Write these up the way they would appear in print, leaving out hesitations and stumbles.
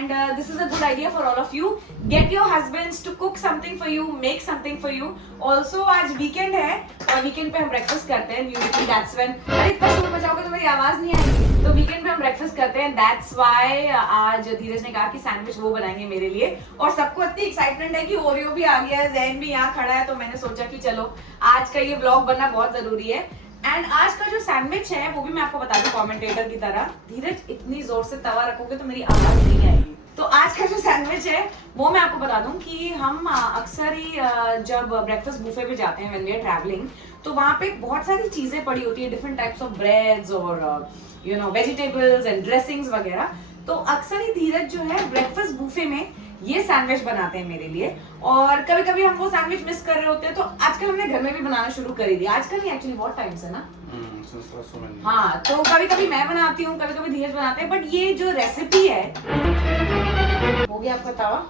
and this is a good idea for all of you. Get your husbands to cook something for you, make something for you. Also आज weekend है और weekend पे हम breakfast करते हैं. Usually that's when अरे इतना शोर बजाओगे तो मेरी आवाज नहीं आएगी. तो weekend पे हम breakfast करते हैं. That's why आज धीरज ने कहा कि सैंडविच वो बनाएंगे मेरे लिए और सबको इतनी एक्साइटमेंट है कि ओरियो भी आ गया है, जैन भी यहाँ खड़ा है. तो मैंने सोचा कि चलो आज का ये व्लॉग बनना बहुत जरूरी है. एंड आज का जो सैंडविच है वो भी मैं आपको बता दूं कमेंटेटर की तरह. धीरज इतनी जोर से तवा रखोगे तो मेरी आवाज नहीं आएगी. तो आज का जो सैंडविच है वो मैं आपको बता दूं कि हम अक्सर ही जब ब्रेकफास्ट बुफे पे जाते हैं व्हेन वी आर ट्रैवलिंग तो वहाँ पे बहुत सारी चीजें पड़ी होती है, डिफरेंट टाइप्स ऑफ ब्रेड्स और you know vegetables and dressings वगैरह. तो अक्सर ही धीरज जो है ब्रेकफास्ट बुफे में ये सैंडविच बनाते हैं मेरे लिए. और कभी कभी हम वो सैंडविच मिस कर रहे होते हैं तो आजकल हमने घर में भी बनाना शुरू कर दिया. आजकल नहीं, एक्चुअली बहुत टाइम से ना. हाँ, तो कभी कभी मैं बनाती हूँ, कभी कभी धीरज बनाते हैं. बट ये जो रेसिपी है, हो गया आपका तवा.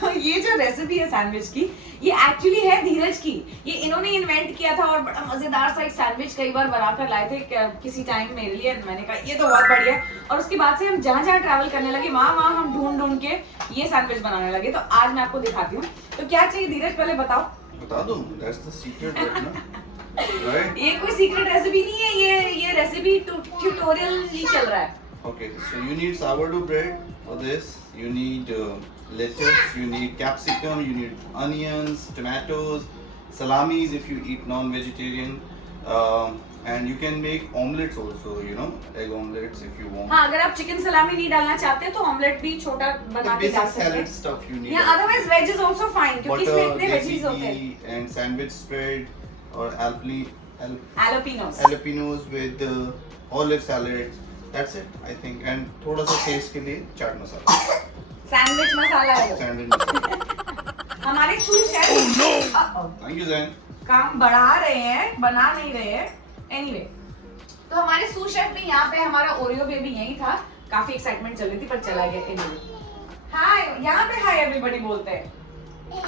तो ये जो रेसिपी है सैंडविच की, ये एक्चुअली है धीरज की. ये इन्होंने इन्वेंट किया था और बड़ा मजेदार सा एक सैंडविच कई बार बनाकर लाए थे किसी टाइम मेरे लिए. मैंने कहा ये तो बहुत बढ़िया है. और उसके बाद से हम जहाँ जहाँ ट्रैवल करने लगे वहाँ हम ढूंढ ढूंढ के ये सैंडविच बनाने लगे. तो आज मैं आपको दिखाती हूँ. तो क्या चाहिए धीरज, पहले बताओ. बता दूं, that's the secret right ना. Right? ये कोई सीक्रेट रेसिपी नहीं है, ये रेसिपी ट्यूटोरियल ही चल रहा है. Okay, so you need sourdough bread for this. You need lettuce, you need capsicum, you need onions, tomatoes, salamis if you eat non-vegetarian, and you can make omelets also. You know, egg omelets if you want. हाँ, अगर आप chicken salami नहीं डालना चाहते तो omelette भी छोटा बना के डाल सकते हैं. Salad stuff you need. Yeah, otherwise veg is also fine क्योंकि इसमें इतने veggies होते हैं. And sandwich spread or Jalapenos with olive salads. That's it, I think. And थोड़ा सा टेस्ट के लिए चाट मसाला. सैंडविच मसाला है वो. Sandwich मसाला. हमारे soup chef Thank you, Zain. काम बढ़ा रहे हैं, बना नहीं रहे हैं. Anyway, तो हमारे सूप शेफ भी यहाँ पे, हमारा ओरियो बेबी यही था. काफी एक्साइटमेंट चल रही थी पर चला गया. Anyway, हाय, यहाँ पे हाय एवरीबॉडी बोलते हैं.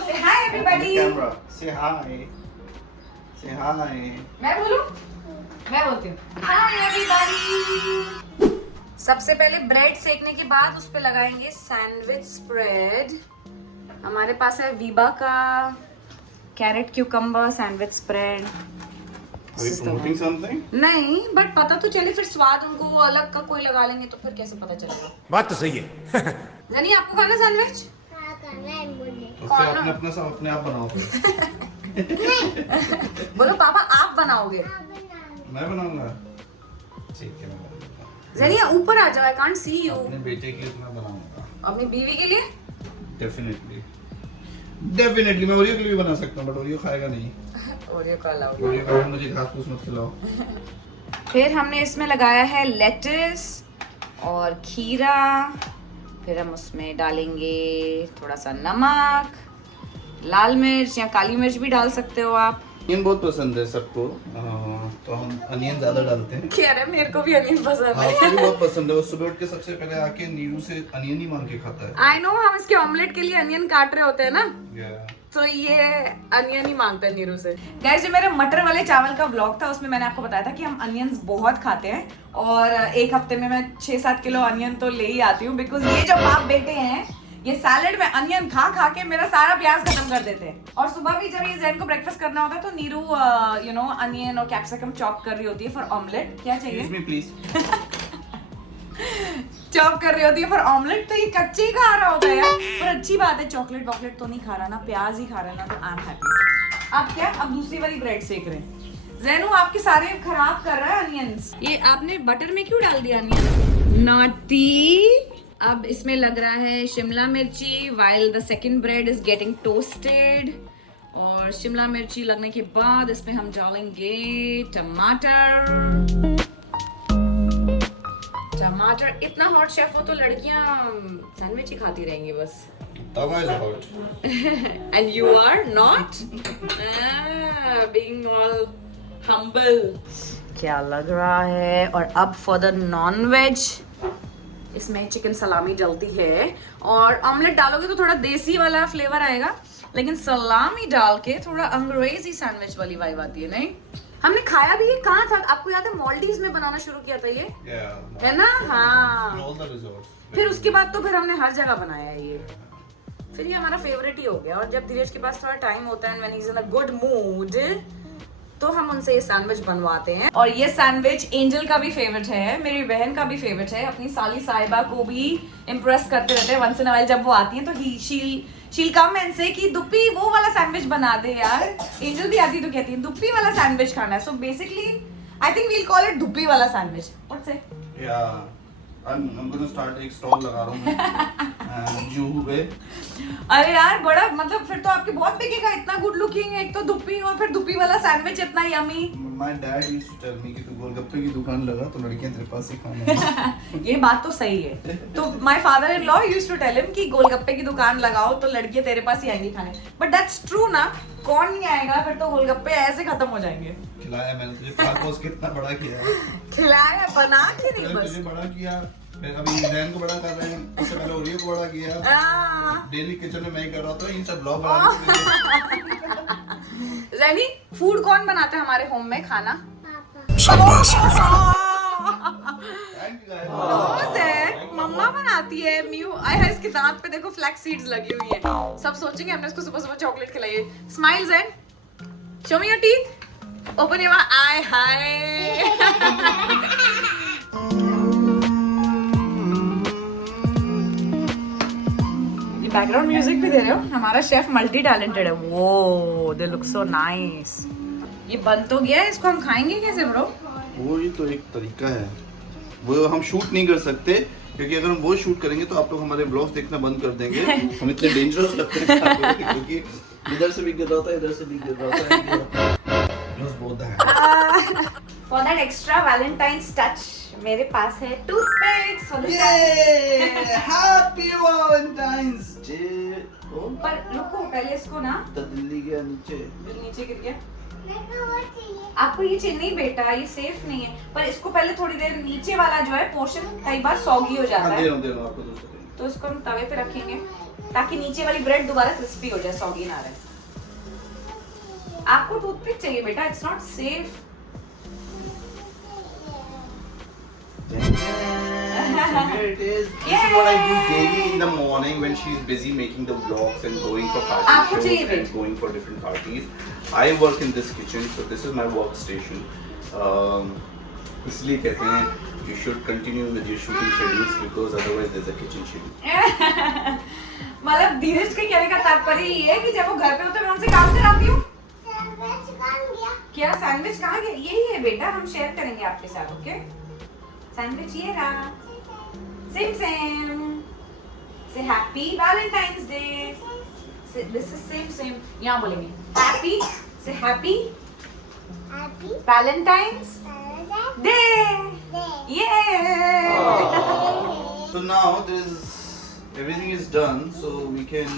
Say hi everybody. Camera. Say hi. Say hi. मैं बोलूं? मैं बोलती हूँ. Hi everybody. सबसे पहले ब्रेड सेकने के बाद उस पे लगाएंगे सैंडविच स्प्रेड. हमारे पास है वीबा का carrot cucumber sandwich spread. Are you promoting something? नहीं, बट पता तो चले. फिर स्वाद उनको अलग का कोई लगा लेंगे तो फिर कैसे पता चलेगा. बात तो सही है. जनी आपको खाना सैंडविच? उससे अपने सब अपने आप बनाओ. बोलो पापा आप बनाओगे. मैं बनाऊंगा. ठीक है, मैं बनाऊंगा. जनिया ऊपर आ जाओ. I can't see you. अपने बेटे के लिए तो मैं बनाऊंगा. अपनी बीवी के लिए? डेफिनेटली मैं ओरियो के लिए भी बना सकता हूँ, बट ओरियो खाएगा नहीं. ओरियो का लाओ. ओरियो का मुझे घास फूस मत खिलाओ. फिर हमने इसमें लगाया है लेट्स और खीरा. फिर हम उसमें डालेंगे थोड़ा सा नमक, लाल मिर्च या काली मिर्च भी डाल सकते हो आप. अनियन बहुत पसंद है सबको, तो हम अनियन ज्यादा डालते हैं. कह रहे मेरे को भी अनियन पसंद हाँ, है. उसको भी बहुत पसंद है. वो सुबह उठ के सबसे पहले आके नीरू से अनियन ही मांग के खाता है. आई नो, हम इसके ऑमलेट के लिए अनियन काट रहे होते हैं ना, Yeah. तो ये अनियन ही मांगता है नीरू से. गाइस, जो मेरे मटर वाले चावल का व्लॉग था उसमें मैंने आपको बताया था कि हम अनियंस बहुत खाते हैं और एक हफ्ते में मैं 6-7 किलो अनियन तो ले ही आती हूँ. बिकॉज ये जो बाप बेटे हैं ये सैलेड में अनियन खा खा के मेरा सारा प्याज खत्म कर देते हैं. और सुबह भी जब ये जैन को ब्रेकफास्ट करना होता है तो नीरू यू नो अनियन और कैप्सिकम चॉप कर रही होती है फॉर ऑमलेट. क्या चाहिए? Excuse me, please. चॉप कर रही होती है फॉर ऑमलेट. तो ये कच्चे ही खा रहा होता है यार. पर अच्छी बात है, चॉकलेट वॉकलेट तो नहीं खा रहा ना, प्याज ही खा रहा है ना, तो आई एम हैप्पी. अब क्या, अब दूसरी वाली ब्रेड सेक रहे हैं. जैनू आपके सारे खराब कर रहा है अनियंस. ये आपने बटर में क्यों डाल दिया अनियन? नॉटी. अब इसमें लग रहा है शिमला मिर्ची while the second bread is getting toasted. और शिमला मिर्ची लगने के बाद इसमें हम डालेंगे टमाटर. टमाटर. इतना हॉट शेफ हो तो लड़कियां सैंडविच ही खाती रहेंगी बस. Tawa is hot. And you are not? Being all humble. क्या लग रहा है. और अब for the non-veg इसमें चिकन सलामी डलती है. और ऑमलेट डालोगे तो थोड़ा देसी वाला फ्लेवर आएगा, लेकिन सलामी डाल के थोड़ा अंग्रेजी सैंडविच वाली वाइब आती है. नहीं, हमने खाया भी ये कहाँ था, आपको याद है मॉलडीव्स में बनाना शुरू किया था ये, है ना? हाँ, फिर उसके बाद तो फिर हमने हर जगह बनाया है ये, फिर ये हमारा फेवरेट ही हो गया। और जब धीरज के पास थोड़ा टाइम होता है, when he is in a good mood, तो हम उनसे ये सैंडविच बनवाते हैं। और ये सैंडविच एंजल का भी फेवरेट है, मेरी बहन का भी फेवरेट है, अपनी साली साहिबा को भी इम्प्रेस करते रहते हैं वंस इन अ व्हाइल। जब वो आती हैं तो शील कम एंड से कि दुप्पी वो वाला सैंडविच बना दे यार। एंजल भी आती तो कहती है दुप्पी वाला सैंडविच खाना है। So basically I think we'll call it दुप्पी वाला सैंडविच। व्हाट से? I'm gonna start एक स्टॉल लगा रहा हूँ मैं जूहू पे। अरे यार बड़ा मतलब फिर तो आपके बहुत बिकेगा, इतना गुड लुकिंग, एक तो दुप्पी और फिर दुप्पी वाला सैंडविच इतना yummy. My dad used to tell me कि तू गोलगप्पे की दुकान लगा तो लड़कियां तेरे पास ही खाना। ये बात तो सही है। तो my father-in-law used to tell him कि गोलगप्पे की दुकान लगाओ तो लड़कियां तेरे पास ही आएंगी खाने। But that's true ना, कौन नहीं आएगा, फिर तो गोलगप्पे ऐसे खत्म हो जाएंगे। खिलाया मैंने तुझे, पास कितना बड़ा किया है। खिलाया, बना के नहीं बस। तुझे बड़ा किया, फिर अभी जैन को बड़ा कर रहे हैं, उससे पहले ओरियो को बड़ा किया। डेली किचन में मैं ही कर रहा था, इन सब ब्लॉग बनाने। ज़ैनी, फूड कौन बनाता है हमारे होम में खाना? शाबाश बेटा। मम्मा बनाती है। म्यू आय है, इसके दांत पे देखो फ्लैक्स सीड्स लगी हुई है। सब सोचेंगे हमने इसको सुबह सुबह चॉकलेट खिलाई है। Smile Zain, show me your teeth, open your eye. Hi background music भी दे रहे हो। हमारा शेफ मल्टी टैलेंटेड है। वो दे लुक सो नाइस। ये बन तो गया है, इसको हम खाएंगे कैसे ब्रो? वो ही तो एक तरीका है, वो हम शूट नहीं कर सकते क्योंकि अगर हम वो शूट करेंगे तो आप लोग हमारे ब्लॉग्स देखना बंद कर देंगे। हम इतने डेंजरस लगते हैं क्योंकि इधर से भी गिर रहा था, इधर से भी गिर रहा था। For that extra Valentine's touch मेरे पास है टूथपिक्स। Happy Valentine's day. पर रुको, पहले इसको ना, दिल्ली गया नीचे गिर गया। आपको ये चाहिए नहीं बेटा, ये सेफ नहीं है। पर इसको पहले थोड़ी देर नीचे वाला जो है पोर्शन कई बार सॉगी हो जाता है, तो इसको हम तवे पे रखेंगे ताकि नीचे वाली ब्रेड दोबारा क्रिस्पी हो जाए, सॉगी ना रहे। आपको टूथपिक चाहिए बेटा, it's not safe. Here it is. This is what I do daily in the morning when she's busy making the vlogs and going for fashion shows and going for different parties. I work in this kitchen, so this is my workstation. इसलिए कहते हैं you should continue with your shooting schedules because otherwise there's a kitchen schedule. मतलब धीरज के कहने का तात्पर्य ये है कि जब वो घर पे होते हैं मैं उनसे काम कराती हूँ। क्या सैंडविच कहाँ गया? यही है बेटा, हम शेयर करेंगे आपके साथ। ओके, सैंडविच ये रहा। सेम सेम से happy Valentine's day. This is same same, यहाँ बोलेंगे हैप्पी से हैप्पी वैलेंटाइंस डे। ये So now everything is done, so we can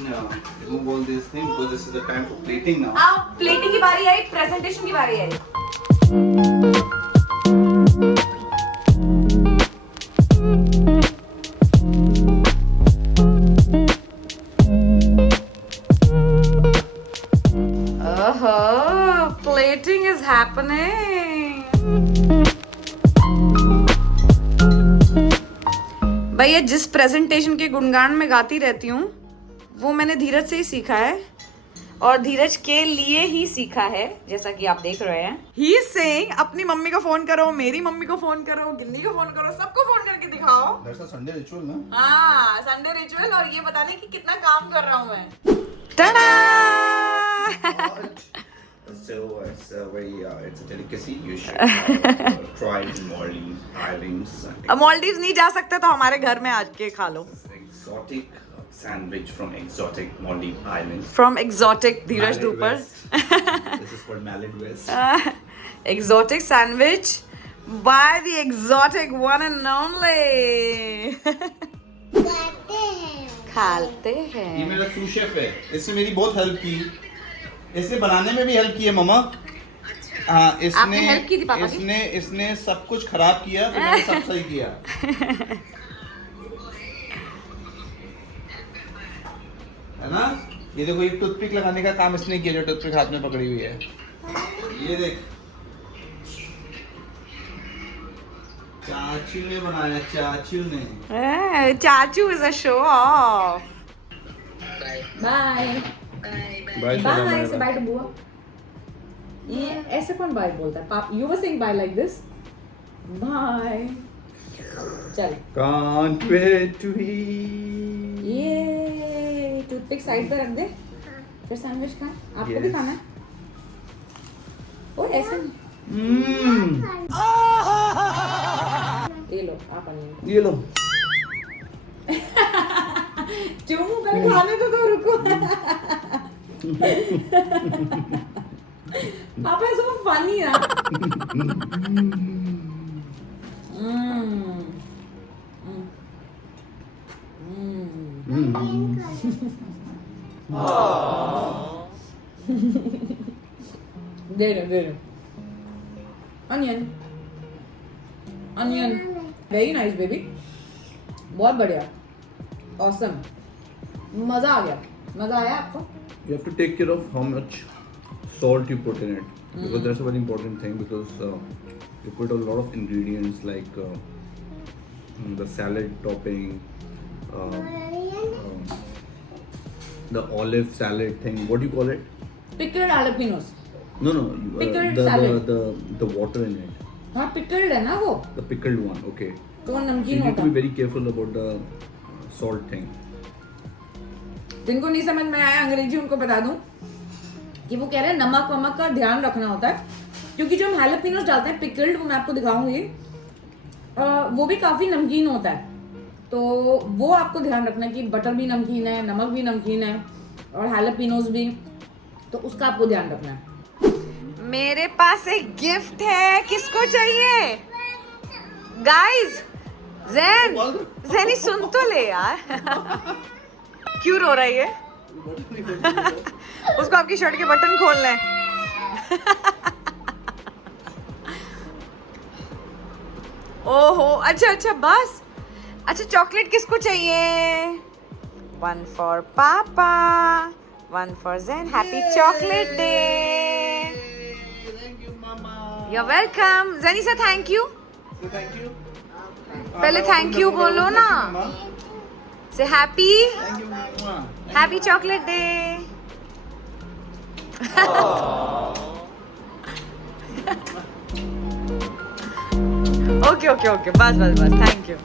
remove all these things because this is the time for plating now. अब plating की बारी आई, presentation की बारी आई। Plating is happening. भैया जिस प्रेजेंटेशन के गुणगान में गाती रहती हूँ वो मैंने धीरज से ही सीखा है और धीरज के लिए ही सीखा है, जैसा कि आप देख रहे हैं। He is saying अपनी मम्मी को फोन करो, मेरी मम्मी को फोन करो, गिन्नी को फोन करो, सबको फोन करके दिखाओ। That's a Sunday ritual, ना? हाँ, संडे रिचुअल, और ये बताने की कितना काम कर रहा हूँ मैं। Ta-da! So it's it's a delicacy. You should try Maldives Islands. अब मालदीव्स नहीं जा सकते तो हमारे घर में आज के खा लो। Exotic sandwich from exotic Maldives Islands. From exotic Dheeraj Mallet Dhoopar. West. This is called Mallet West. Exotic sandwich by the exotic one and only. खाते हैं। ये मेरा sous chef है, इसने मेरी बहुत हेल्प की, इसने बनाने में भी हेल्प की है मम्मा। हाँ, आपने हेल्प की थी पापा की? इसने सब कुछ खराब किया फिर मैंने सब सही किया। है ना? ये देखो, ये टूथपिक लगाने का काम इसने किया जो टूथपिक हाथ में पकड़ी हुई है। ये देख, चाचू ने बनाया, चाचू ने। चाचू is a show off. Bye bye bye से बाय टू बुआ. ये ऐसे कौन बाय बोलता है? पाप you were saying bye like this. Bye. चल. Can't wait to eat. ये टूथपिक साइड पे रख दे. फिर सैंडविच खा. आपको भी Yes. खाना है? ओ ऐसे नहीं. ये लो आप अनियन. ये लो. चुमू पहले खाने तो दो. रुको. पापा is so funny ना. दे दो. Onion very nice baby. बहुत बढ़िया. ऑसम. मजा आ गया. मजा आया आपको? You have to take care of how much salt you put in it, because that's a very important thing, because you put a lot of ingredients like the salad topping, the olive salad thing. What do you call it? Pickled jalapenos. No, Pickled the salad. the water in it. हाँ pickled है ना वो. The pickled one, okay. तो वो So नमकीन you need होता to be है. very careful about the salt thing. जिनको नहीं समझ में आया अंग्रेजी उनको बता दूं कि वो कह रहे हैं नमक वमक का ध्यान रखना होता है, क्योंकि जो हम हैलोपिनोस डालते हैं पिकल्ड, वो मैं आपको दिखाऊंगी, वो भी काफी नमकीन होता है. तो वो आपको ध्यान रखना कि बटर भी नमकीन है, नमक भी नमकीन है और हैलोपिनोस भी, तो उसका आपको ध्यान रखना है. मेरे पास एक गिफ्ट है. किसको चाहिए? गाइस, ज़ैनी सुन तो ले यार. क्यों रो रही है? उसको आपकी शर्ट के बटन खोलने हैं. ओहो, अच्छा बस. अच्छा चॉकलेट किसको चाहिए? 1 फॉर पापा, 1 for Zain. Happy chocolate day. Thank you, Mama. You are welcome. Zaini say thank you. So thank you. पहले थैंक यू बोलो ना. Say happy Thank you, Mama. Happy chocolate day. Okay बस थैंक यू.